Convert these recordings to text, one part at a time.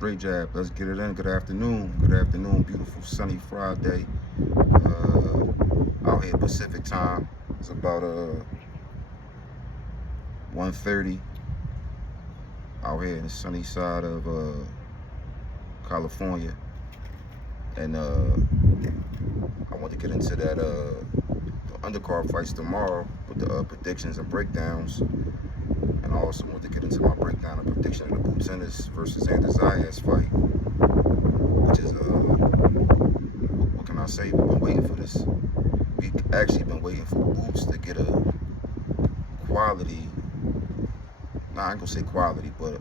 straight jab. Let's get it in. Good afternoon. Good afternoon. Beautiful sunny Friday. Out here Pacific time. It's about 1:30 out here in the sunny side of California. And I want to get into that the undercard fights tomorrow with the predictions and breakdowns. And I also want to get into my breakdown and prediction of the Boots Ennis versus Xander Zayas fight, which is what can I say? We've been waiting for this. We actually been waiting for Boots to get a quality. Nah, I ain't gonna say quality, but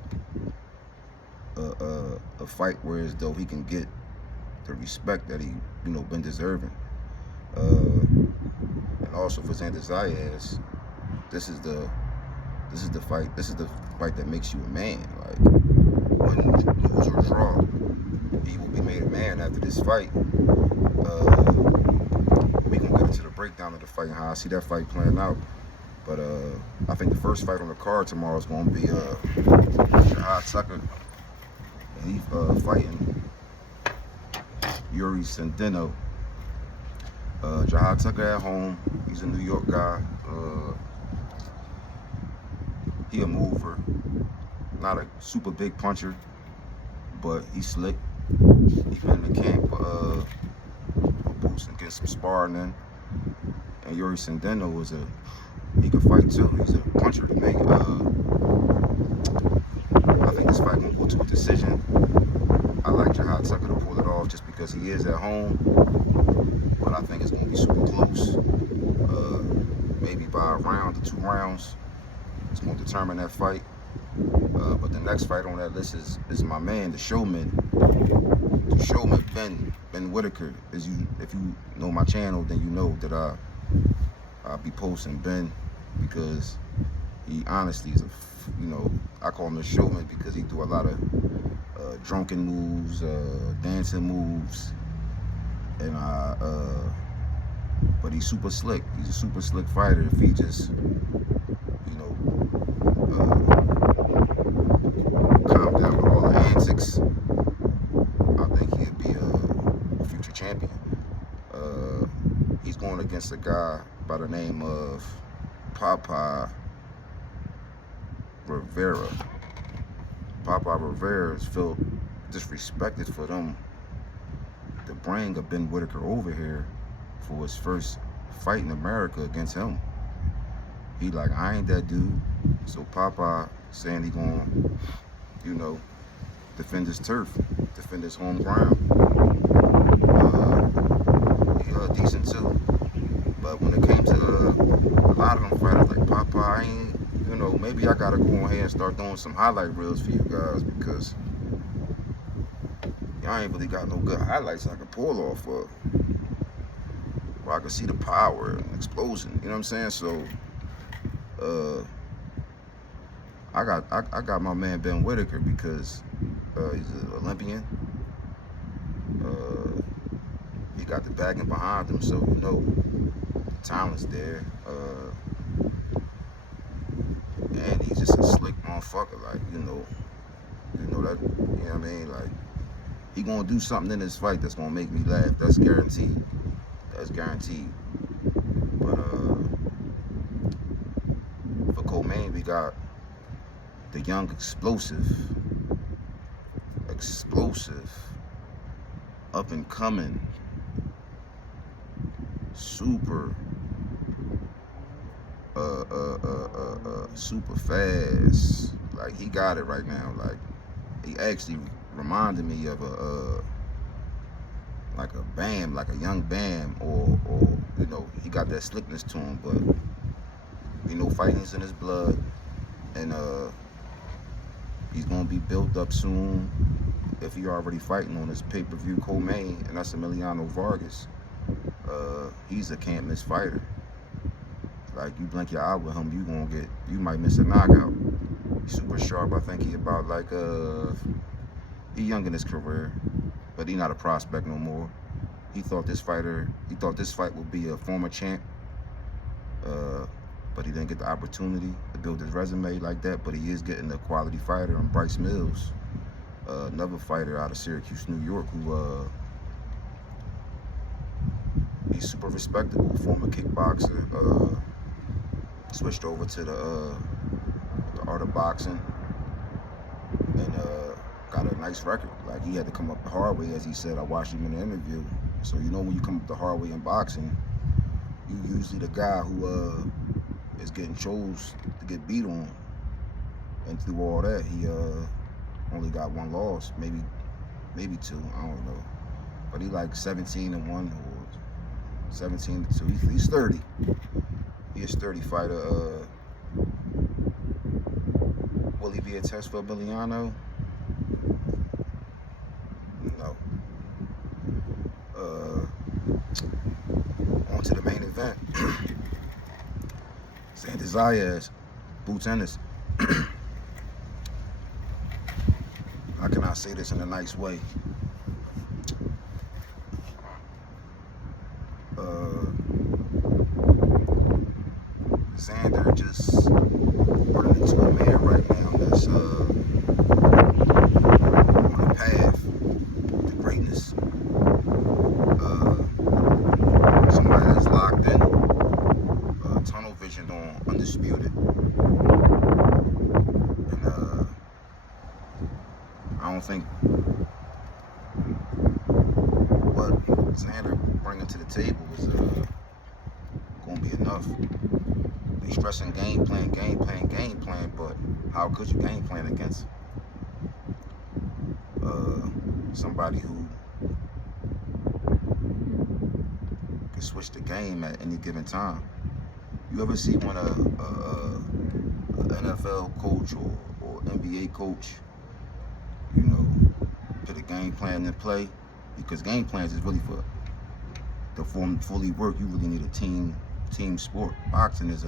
a fight where as though he can get the respect that he been deserving. And also for Xander Zayas, this is the fight. This is the fight that makes you a man. Like when you lose or draw, he will be made a man after this fight. We gonna get into the breakdown of the fight and how I see that fight playing out. But I think the first fight on the card tomorrow is gonna be Jihad Tucker, and he fighting Yuri Sendino. Jihad Tucker at home. He's a New York guy. He a mover, not a super big puncher, but he's slick. He been in the camp for Boots and get some sparring in. And Yuri Sendino he can fight too. He's a puncher to me. I think this fight gonna go to a decision. I like Jihad Tucker to pull it off just because he is at home, but I think it's gonna be super close. Maybe by a round or 2 rounds. It's going to determine that fight. But the next fight on that list is my man, the showman. The showman, Ben Whitaker. If you know my channel, then you know that I'll be posting Ben because he honestly is I call him the showman because he do a lot of drunken moves, dancing moves, and but he's super slick. He's a super slick fighter. If he just calm down with all the antics, I think he'd be a future champion. He's going against a guy by the name of Papa Rivera. Papa Rivera is felt disrespected for them to bring a Ben Whitaker over here for his first fight in America against him. He like, I ain't that dude. So Papa saying he gonna, defend his turf, defend his home ground. He decent too. But when it came to a lot of them fighters like Papa, I ain't, maybe I gotta go ahead and start doing some highlight reels for you guys because y'all ain't really got no good highlights I can pull off of. Where I can see the power and explosion, you know what I'm saying? So I got my man Ben Whitaker because he's an Olympian. He got the backing behind him, so the talent's there. And he's just a slick motherfucker, like that. You know what I mean? Like he gonna do something in this fight that's gonna make me laugh. That's guaranteed. That's guaranteed. But for co-main, we got the young explosive, up and coming, super, super fast. Like he got it right now. Like he actually reminded me of like a Bam, like a young Bam, or he got that slickness to him. But fighting's in his blood, and he's gonna be built up soon. If he already fighting on his pay-per-view co-main, and that's Emiliano Vargas. He's a can't miss fighter. Like you blink your eye with him, you might miss a knockout. He's super sharp. I think he about like he young in his career, but he not a prospect no more. He thought this fight would be a former champ, but he didn't get the opportunity to build his resume like that. But he is getting a quality fighter in Bryce Mills. another fighter out of Syracuse, New York, who he's super respectable, former kickboxer, switched over to the art of boxing, and got a nice record. Like, he had to come up the hard way, as he said. I watched him in the interview. So when you come up the hard way in boxing, you usually the guy who is getting chose to get beat on. And through all that, he only got one loss, maybe two, I don't know. But he like 17-1 or 17-2. He's 30. He's a sturdy fighter. Will he be a test for Emiliano? No. On to the main event. Xander Zayas, boots tennis. How can I say this in a nice way? Xander just running into a man right now that's on a path to greatness. Somebody that's locked in, tunnel vision on Undisputed. And I don't think what Xander bringing to the table is going to be enough. They stressing game plan, but how could you game plan against somebody who can switch the game at any given time? You ever see when an NFL coach or NBA coach, put a game plan in play? Because game plans is really for the form to fully work. You really need a team sport. Boxing is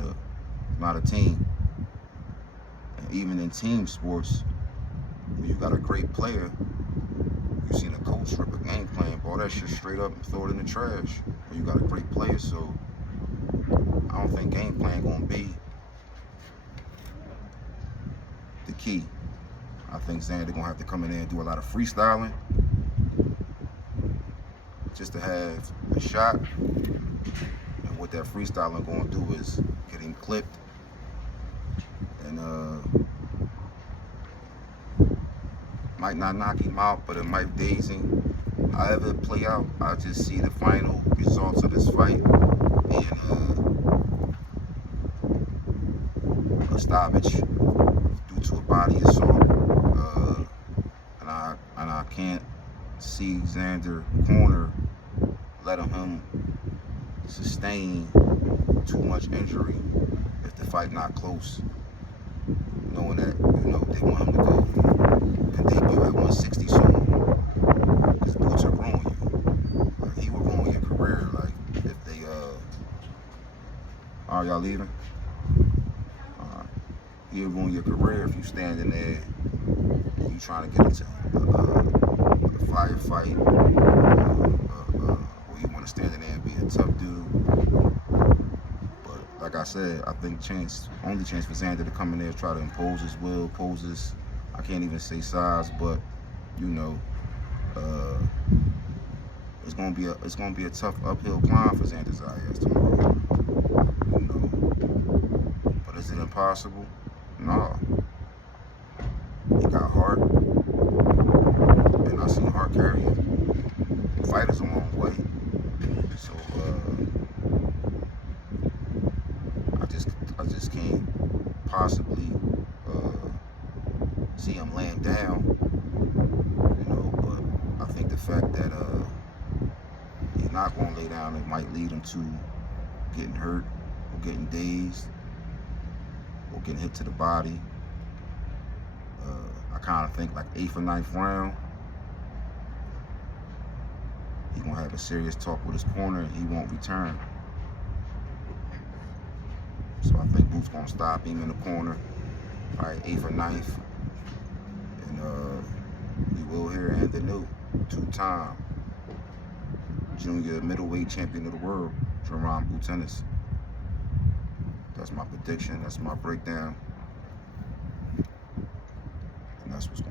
not a team. And even in team sports, when you got a great player, you seen a coach rip a game plan, ball that shit straight up and throw it in the trash. When you got a great player, so I don't think game plan gonna be the key. I think Xander gonna have to come in there and do a lot of freestyling just to have a shot. And what that freestyling gonna do is get him clipped and might not knock him out, but it might daze him. However it play out, I just see the final results of this fight and a stoppage due to a body assault. And I can't see Xander corner letting him sustain too much injury if the fight not close. Knowing that, they want him to go and debut at 160 soon. Because boots will ruin you. Like, he will ruin your career. Like, if they, are y'all leaving? He'll ruin your career if you standing there and you trying to get into a firefight, or you want to stand in there and be a tough dude. But like I said, I think only chance for Xander to come in there and try to impose his will, I can't even say size, but it's gonna be a tough uphill climb for Xander Zayas tomorrow. But is it impossible? No. He got heart, and I seen heart carry him. Fight is a long way, so I just can't possibly see him laying down, But I think the fact that he's not going to lay down, it might lead him to getting hurt or getting dazed or getting hit to the body. I kind of think like 8th or 9th round, he's going to have a serious talk with his corner and he won't return. So I think Booth's going to stop him in the corner, probably 8th or 9th. And we will hear Anthony New, 2-time junior middleweight champion of the world, Jerome Boot Tennis. That's my prediction. That's my breakdown. And that's what's going on.